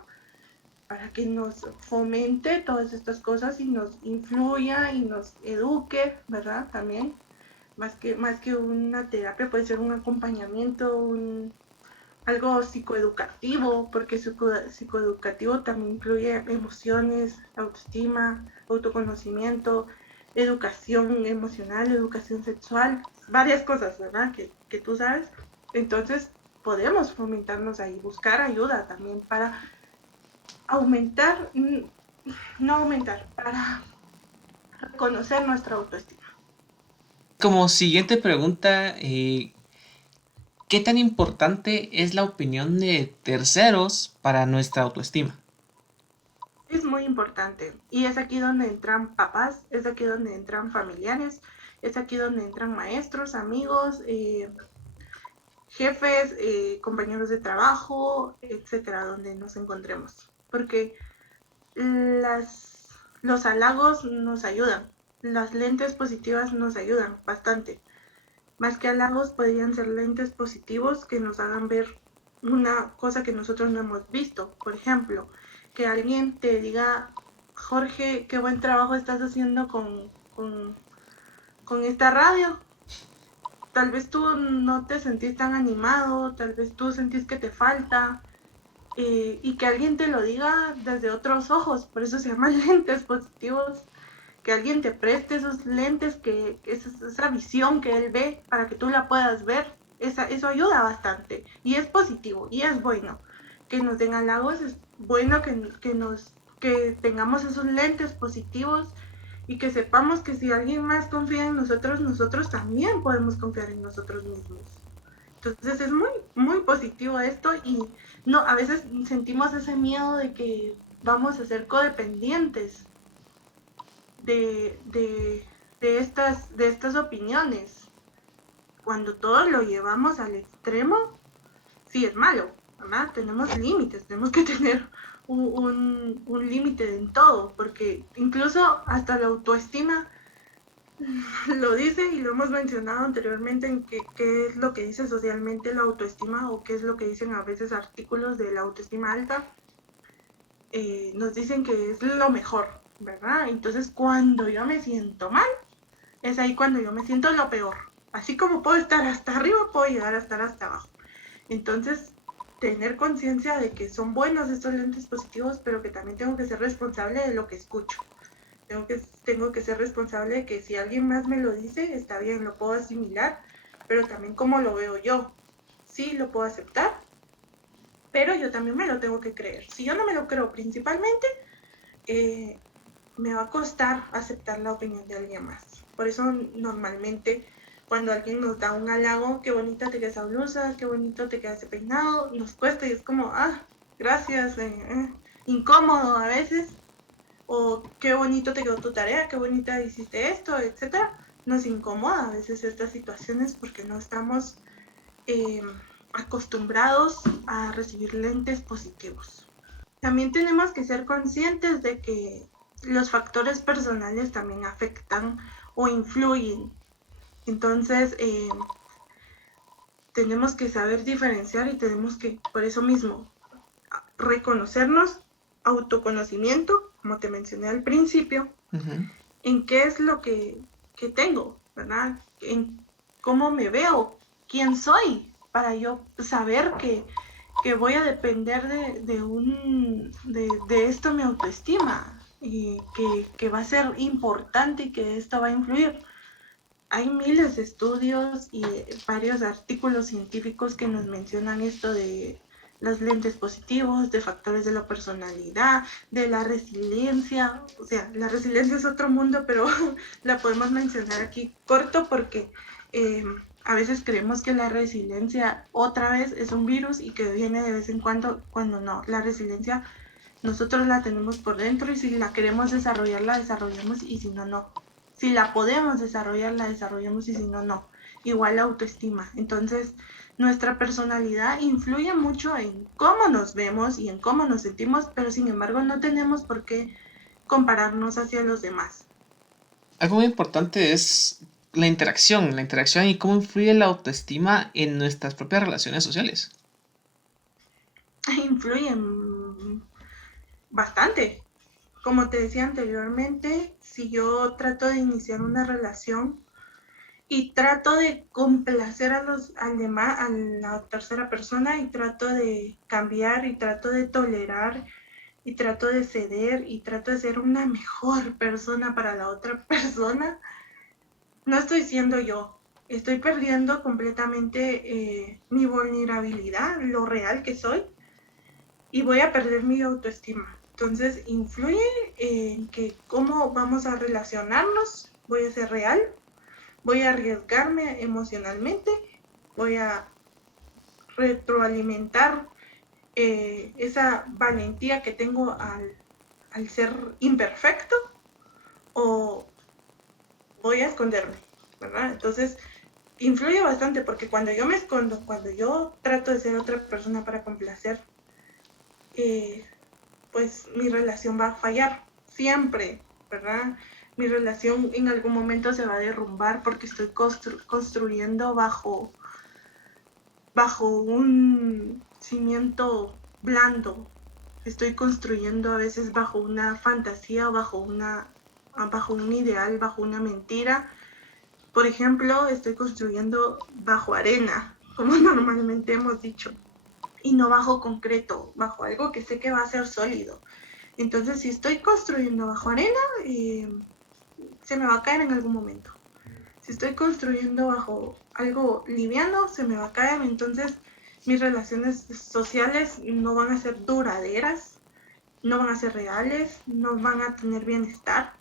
para que nos fomente todas estas cosas y nos influya y nos eduque, ¿verdad? También, más que una terapia, puede ser un acompañamiento, algo psicoeducativo, porque psicoeducativo también incluye emociones, autoestima, autoconocimiento, educación emocional, educación sexual, varias cosas, ¿verdad? Que tú sabes. Entonces, podemos fomentarnos ahí, buscar ayuda también para aumentar, no aumentar, para conocer nuestra autoestima. Como siguiente pregunta, ¿qué tan importante es la opinión de terceros para nuestra autoestima? Es muy importante y es aquí donde entran papás, es aquí donde entran familiares, es aquí donde entran maestros, amigos, jefes, compañeros de trabajo, etcétera, donde nos encontremos. Porque los halagos nos ayudan, las lentes positivas nos ayudan bastante. Más que halagos podrían ser lentes positivos que nos hagan ver una cosa que nosotros no hemos visto. Por ejemplo, que alguien te diga, Jorge, qué buen trabajo estás haciendo con esta radio. Tal vez tú no te sentís tan animado, tal vez tú sentís que te falta, y que alguien te lo diga desde otros ojos, por eso se llaman lentes positivos, que alguien te preste esos lentes, esa visión que él ve para que tú la puedas ver, eso ayuda bastante y es positivo y es bueno. Que nos den halagos, es bueno que tengamos esos lentes positivos y que sepamos que si alguien más confía en nosotros, nosotros también podemos confiar en nosotros mismos. Entonces es muy, muy positivo esto y no, a veces sentimos ese miedo de que vamos a ser codependientes de, de, de estas opiniones. Cuando todo lo llevamos al extremo, sí es malo, ¿verdad? Tenemos límites, tenemos que tener un límite en todo, porque incluso hasta la autoestima lo dice y lo hemos mencionado anteriormente en qué es lo que dice socialmente la autoestima o qué es lo que dicen a veces artículos de la autoestima alta. Nos dicen que es lo mejor, ¿verdad? Entonces cuando yo me siento mal, es ahí cuando yo me siento lo peor. Así como puedo estar hasta arriba, puedo llegar a estar hasta abajo. Entonces, tener conciencia de que son buenos estos lentes positivos, pero que también tengo que ser responsable de lo que escucho. Tengo que ser responsable de que si alguien más me lo dice, está bien, lo puedo asimilar, pero también cómo lo veo yo. Sí, lo puedo aceptar, pero yo también me lo tengo que creer. Si yo no me lo creo principalmente, me va a costar aceptar la opinión de alguien más. Por eso normalmente cuando alguien nos da un halago, qué bonita te queda esa blusa, qué bonito te queda ese peinado, nos cuesta y es como, gracias, incómodo a veces, o qué bonito te quedó tu tarea, qué bonita hiciste esto, etcétera. Nos incomoda a veces estas situaciones porque no estamos acostumbrados a recibir lentes positivos. También tenemos que ser conscientes de que los factores personales también afectan o influyen. Entonces, tenemos que saber diferenciar y tenemos que, por eso mismo, reconocernos, autoconocimiento, como te mencioné al principio, Ujú. en qué es lo que tengo, ¿verdad? En cómo me veo, quién soy, para yo saber que voy a depender de esto mi autoestima y que va a ser importante y que esto va a influir. Hay miles de estudios y varios artículos científicos que nos mencionan esto de los lentes positivos, de factores de la personalidad, de la resiliencia. O sea, la resiliencia es otro mundo, pero la podemos mencionar aquí corto porque a veces creemos que la resiliencia otra vez es un virus y que viene de vez en cuando no. La resiliencia nosotros la tenemos por dentro y si la queremos desarrollar, la desarrollamos y si no, no. Si la podemos desarrollar, la desarrollamos y si no, no. Igual la autoestima. Entonces, nuestra personalidad influye mucho en cómo nos vemos y en cómo nos sentimos, pero sin embargo no tenemos por qué compararnos hacia los demás. Algo muy importante es la interacción y cómo influye la autoestima en nuestras propias relaciones sociales. Influyen bastante. Como te decía anteriormente, si yo trato de iniciar una relación y trato de complacer al demás, a la tercera persona y trato de cambiar y trato de tolerar y trato de ceder y trato de ser una mejor persona para la otra persona, no estoy siendo yo. Estoy perdiendo completamente mi vulnerabilidad, lo real que soy, y voy a perder mi autoestima. Entonces, influye en que cómo vamos a relacionarnos, voy a ser real, voy a arriesgarme emocionalmente, voy a retroalimentar esa valentía que tengo al ser imperfecto o voy a esconderme, ¿verdad? Entonces, influye bastante porque cuando yo me escondo, cuando yo trato de ser otra persona para complacer, pues mi relación va a fallar siempre, ¿verdad? Mi relación en algún momento se va a derrumbar porque estoy construyendo bajo un cimiento blando. Estoy construyendo a veces bajo una fantasía, bajo un ideal, bajo una mentira. Por ejemplo, estoy construyendo bajo arena, como normalmente hemos dicho, y no bajo concreto, bajo algo que sé que va a ser sólido. Entonces, si estoy construyendo bajo arena, se me va a caer en algún momento. Si estoy construyendo bajo algo liviano, se me va a caer. Entonces, mis relaciones sociales no van a ser duraderas, no van a ser reales, no van a tener bienestar.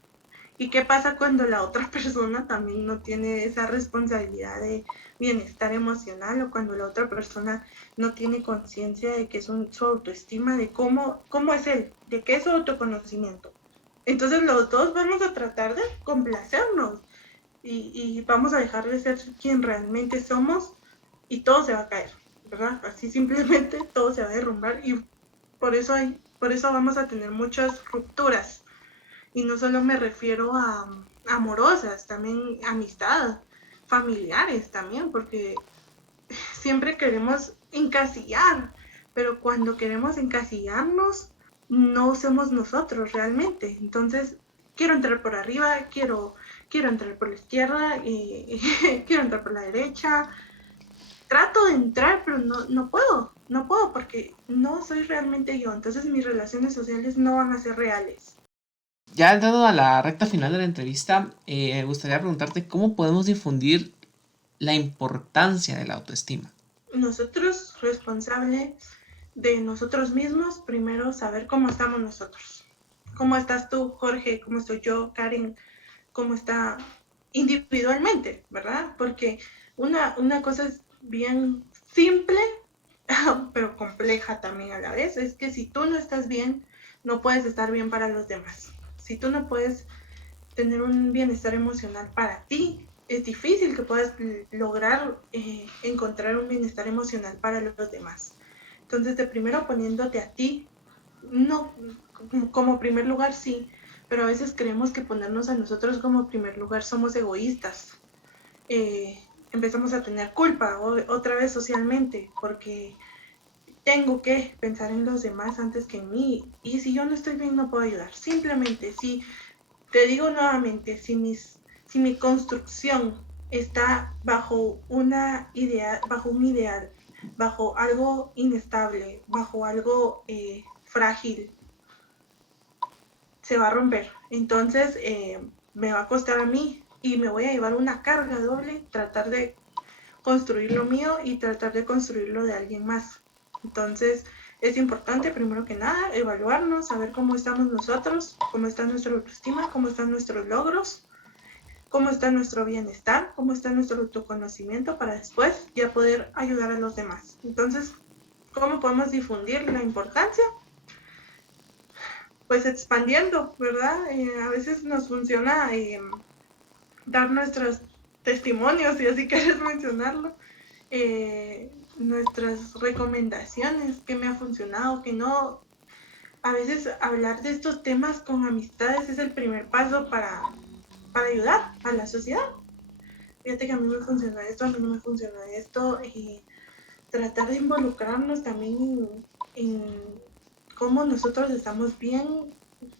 ¿Y qué pasa cuando la otra persona también no tiene esa responsabilidad de bienestar emocional o cuando la otra persona no tiene conciencia de que es su autoestima, de cómo es él, de qué es su autoconocimiento? Entonces los dos vamos a tratar de complacernos y vamos a dejar de ser quien realmente somos y todo se va a caer, ¿verdad? Así simplemente todo se va a derrumbar y por eso hay Por eso vamos a tener muchas rupturas. Y no solo me refiero a amorosas, también amistad, familiares también, porque siempre queremos encasillar, pero cuando queremos encasillarnos, no somos nosotros realmente. Entonces, quiero entrar por arriba, quiero entrar por la izquierda, quiero entrar por la derecha. Trato de entrar, pero no puedo porque no soy realmente yo. Entonces mis relaciones sociales no van a ser reales. Ya entrando a la recta final de la entrevista, me gustaría preguntarte cómo podemos difundir la importancia de la autoestima. Nosotros responsables de nosotros mismos, primero saber cómo estamos nosotros. ¿Cómo estás tú, Jorge? ¿Cómo estoy yo, Karen? ¿Cómo está individualmente, verdad? Porque una cosa es bien simple, pero compleja también a la vez, es que si tú no estás bien, no puedes estar bien para los demás. Si tú no puedes tener un bienestar emocional para ti, es difícil que puedas lograr encontrar un bienestar emocional para los demás. Entonces, de primero poniéndote a ti, no como primer lugar, sí, pero a veces creemos que ponernos a nosotros como primer lugar somos egoístas. Empezamos a tener culpa otra vez socialmente, porque tengo que pensar en los demás antes que en mí. Y si yo no estoy bien, no puedo ayudar. Simplemente, si te digo nuevamente, si mi construcción está bajo una idea, bajo un ideal, bajo algo inestable, bajo algo frágil, se va a romper. Entonces me va a costar a mí y me voy a llevar una carga doble, tratar de construir lo mío y tratar de construir lo de alguien más. Entonces es importante, primero que nada, evaluarnos, saber cómo estamos nosotros, cómo está nuestra autoestima, cómo están nuestros logros, cómo está nuestro bienestar, cómo está nuestro autoconocimiento para después ya poder ayudar a los demás. Entonces, ¿cómo podemos difundir la importancia? Pues expandiendo, ¿verdad? A veces nos funciona dar nuestros testimonios, si así quieres mencionarlo, nuestras recomendaciones, qué me ha funcionado, qué no. A veces hablar de estos temas con amistades es el primer paso para ayudar a la sociedad. Fíjate que a mí me funciona esto, a mí no me funciona esto, y tratar de involucrarnos también en cómo nosotros estamos bien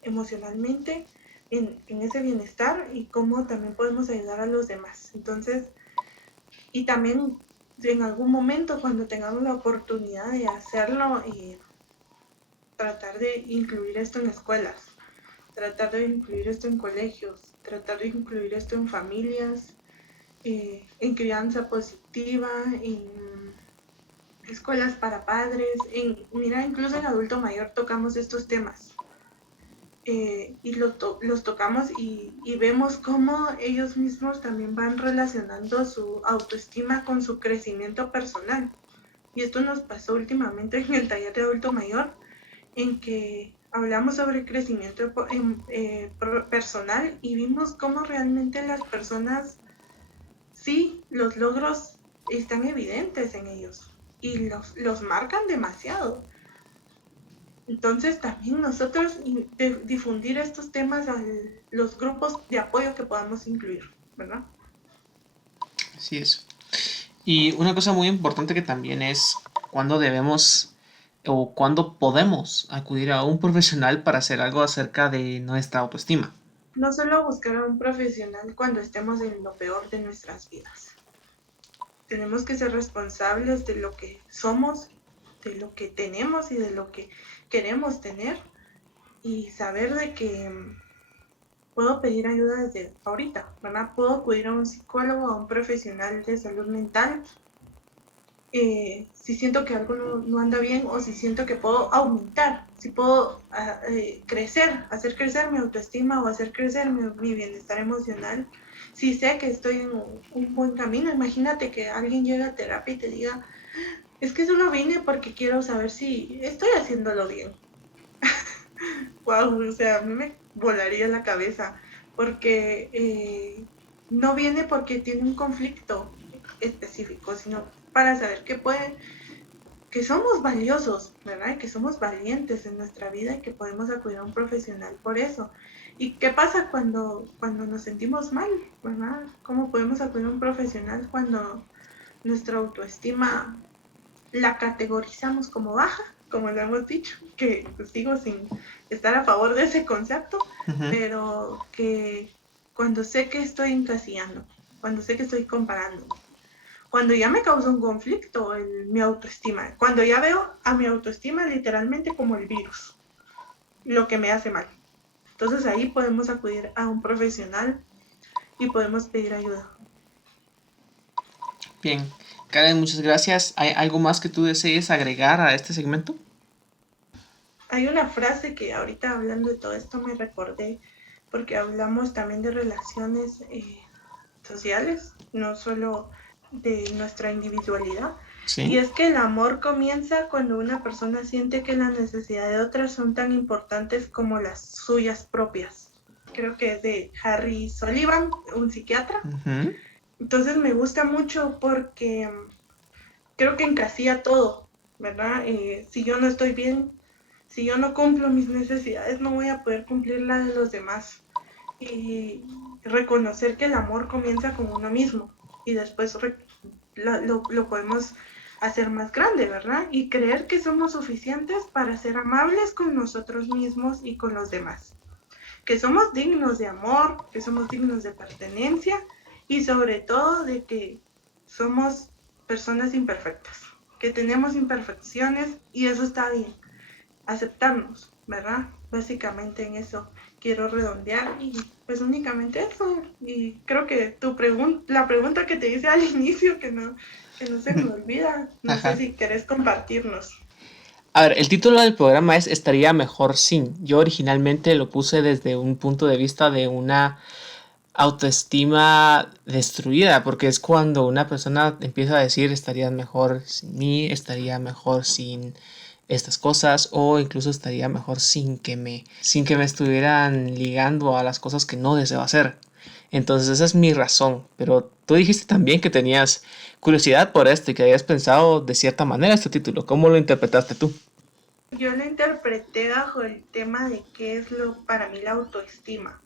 emocionalmente, en ese bienestar y cómo también podemos ayudar a los demás. Entonces, y también en algún momento cuando tengamos la oportunidad de hacerlo, tratar de incluir esto en escuelas, tratar de incluir esto en colegios, tratar de incluir esto en familias, en crianza positiva, en escuelas para padres, mira, incluso en adulto mayor tocamos estos temas. Y los tocamos y vemos cómo ellos mismos también van relacionando su autoestima con su crecimiento personal. Y esto nos pasó últimamente en el taller de adulto mayor, en que hablamos sobre crecimiento personal y vimos cómo realmente las personas, sí, los logros están evidentes en ellos y los marcan demasiado. Entonces también nosotros difundir estos temas a los grupos de apoyo que podamos incluir, ¿verdad? Así es. Y una cosa muy importante que también es cuándo debemos o cuándo podemos acudir a un profesional para hacer algo acerca de nuestra autoestima. No solo buscar a un profesional cuando estemos en lo peor de nuestras vidas. Tenemos que ser responsables de lo que somos, de lo que tenemos y de lo que queremos tener, y saber de que puedo pedir ayuda desde ahorita, ¿verdad? Puedo acudir a un psicólogo, a un profesional de salud mental, si siento que algo no anda bien o si siento que puedo aumentar, si puedo crecer, hacer crecer mi autoestima o hacer crecer mi bienestar emocional. Si sé que estoy en un buen camino, imagínate que alguien llega a terapia y te diga, es que solo vine porque quiero saber si estoy haciéndolo bien. Wow, o sea, a mí me volaría la cabeza porque no viene porque tiene un conflicto específico, sino para saber que somos valiosos, ¿verdad? Que somos valientes en nuestra vida y que podemos acudir a un profesional por eso. ¿Y qué pasa cuando nos sentimos mal, ¿verdad? ¿Cómo podemos acudir a un profesional cuando nuestra autoestima la categorizamos como baja, como lo hemos dicho, que pues, sigo sin estar a favor de ese concepto, pero que cuando sé que estoy encasillando, cuando sé que estoy comparando, cuando ya me causa un conflicto mi autoestima, cuando ya veo a mi autoestima literalmente como el virus, lo que me hace mal. Entonces ahí podemos acudir a un profesional y podemos pedir ayuda. Bien, Karen, muchas gracias. ¿Hay algo más que tú desees agregar a este segmento? Hay una frase que ahorita hablando de todo esto me recordé, porque hablamos también de relaciones sociales, no solo de nuestra individualidad. Sí. Y es que el amor comienza cuando una persona siente que las necesidades de otras son tan importantes como las suyas propias. Creo que es de Harry Sullivan, un psiquiatra. Entonces me gusta mucho porque creo que encasilla todo, ¿verdad? Si yo no estoy bien, si yo no cumplo mis necesidades, no voy a poder cumplir la de los demás. Y reconocer que el amor comienza con uno mismo y después lo podemos hacer más grande, ¿verdad? Y creer que somos suficientes para ser amables con nosotros mismos y con los demás. Que somos dignos de amor, que somos dignos de pertenencia y sobre todo de que somos personas imperfectas, que tenemos imperfecciones y eso está bien. Aceptarnos, ¿verdad? Básicamente en eso quiero redondear y pues únicamente eso. Y creo que la pregunta que te hice al inicio, que no se me olvida, no sé si querés compartirnos. A ver, el título del programa es Estaría mejor sin. Yo originalmente lo puse desde un punto de vista de una autoestima destruida, porque es cuando una persona empieza a decir estaría mejor sin mí, estaría mejor sin estas cosas, o incluso estaría mejor sin que me estuvieran ligando a las cosas que no deseo hacer. Entonces esa es mi razón. Pero tú dijiste también que tenías curiosidad por esto y que habías pensado de cierta manera este título. ¿Cómo lo interpretaste tú? Yo lo interpreté bajo el tema de qué es para mí la autoestima.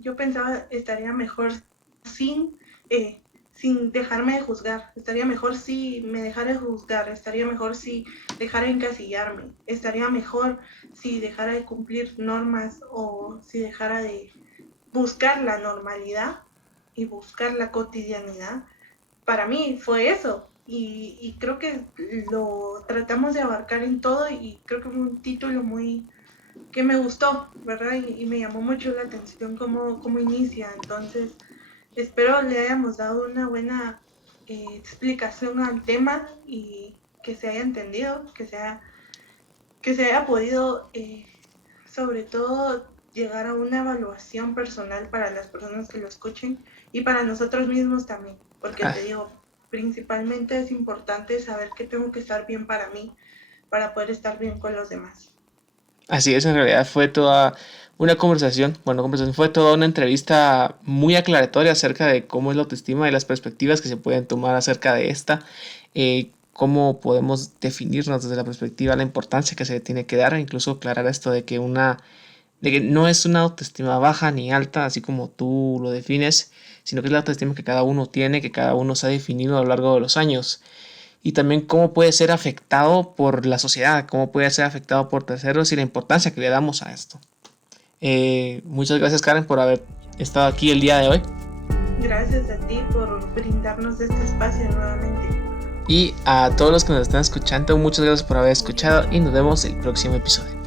Yo pensaba, estaría mejor sin dejarme de juzgar, estaría mejor si me dejara de juzgar, estaría mejor si dejara de encasillarme, estaría mejor si dejara de cumplir normas o si dejara de buscar la normalidad y buscar la cotidianidad. Para mí fue eso y creo que lo tratamos de abarcar en todo y creo que fue un título que me gustó, ¿verdad? Y me llamó mucho la atención cómo inicia. Entonces, espero le hayamos dado una buena explicación al tema y que se haya entendido, que se haya podido, sobre todo, llegar a una evaluación personal para las personas que lo escuchen y para nosotros mismos también. Porque te digo, principalmente es importante saber que tengo que estar bien para mí, para poder estar bien con los demás. Así es, en realidad fue toda una conversación, fue toda una entrevista muy aclaratoria acerca de cómo es la autoestima y las perspectivas que se pueden tomar acerca de esta, cómo podemos definirnos desde la perspectiva, la importancia que se le tiene que dar, e incluso aclarar esto de que no es una autoestima baja ni alta, así como tú lo defines, sino que es la autoestima que cada uno tiene, que cada uno se ha definido a lo largo de los años. Y también cómo puede ser afectado por la sociedad, cómo puede ser afectado por terceros y la importancia que le damos a esto. Muchas gracias, Karen, por haber estado aquí el día de hoy. Gracias a ti por brindarnos este espacio nuevamente. Y a todos los que nos están escuchando, muchas gracias por haber escuchado y nos vemos el próximo episodio.